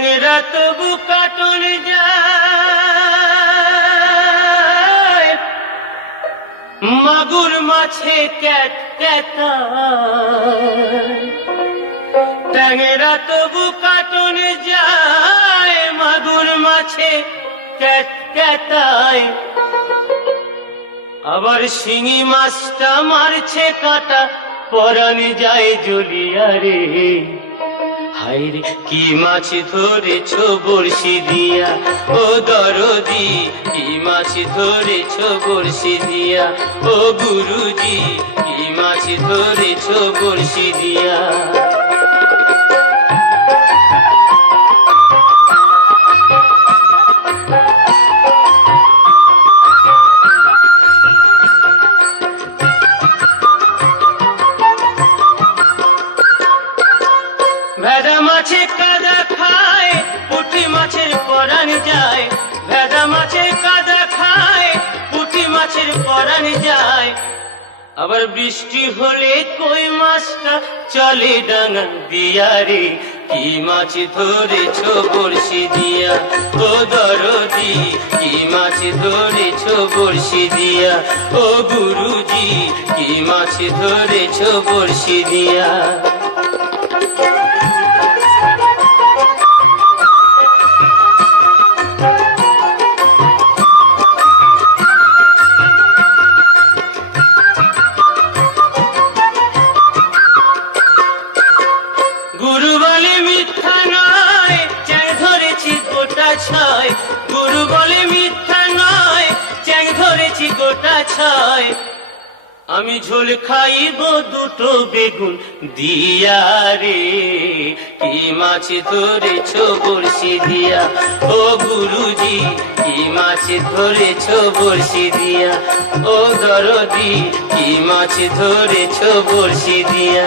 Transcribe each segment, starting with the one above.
ট্যাংরা তবু কাটন যায়, মাগুর মাছে ক্যাট ক্যাটায়। ট্যাংরা তবু কাটন যায়, মাগুর মাছে ক্যাট ক্যাটায়। আবার শিঙি মাছটা মারছে কাটা, পরাণ যায় জ্বলিয়া রে। হায়রে কি মাছ ধরেছ বড়শি দিয়া, ও দরদি কি মাছ ধরেছ বড়শি দিয়া, ও গুরুজি কি মাছ ধরেছ বড়শি দিয়া। ভেদা মাছে কাদা খায়, পুঁটি মাছের পরাণ যায়। ভেদা মাছে কাদা খায়, পুঁটি মাছের পরাণ যায়। আবার বৃষ্টি হলে কই মাছটা চলে ডাঙা দিয়া রে। কি মাছ ধরেছ বড়শি দিয়া, ও দরদি কি মাছ ধরেছ বড়শি দিয়া, ও গুরুজি কি মাছ ধরেছ বড়শি দিয়া। গুরু বলে মিথ্যা নয়, চ্যাং ধরেছি গোটা ছয়। গুরু বলে মিথ্যা নয়, চ্যাং ধরেছি গোটা ছয়। আমি ঝোল খাইব দুটো বেগুন দিয়া রে। কি মাছ ধরেছ বড়শি দিয়া, ও গুরুজি কি মাছ ধরেছ বড়শি দিয়া, ও দরদি কি মাছ ধরেছ বড়শি দিয়া।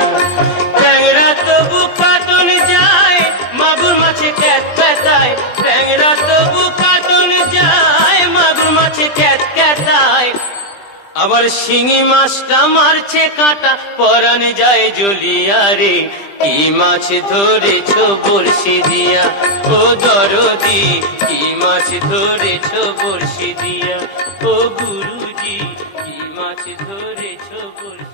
ট্যাংরা তবু কাটন যায়, মাগুর মাছে ক্যাট ক্যাটায়। ট্যাংরা তবু কাটন যায়, মাগুর মাছে ক্যাট ক্যাটায়। আবার শিঙি মাছটা মারছে কাটা, পরাণ যায় জ্বলিয়া রে। কি মাছ ধরেছ বড়শি দিয়া, ও দরদি কি মাছ ধরেছ বড়শি দিয়া, ও গুরুজি কি মাছ ধরেছ বড়শি।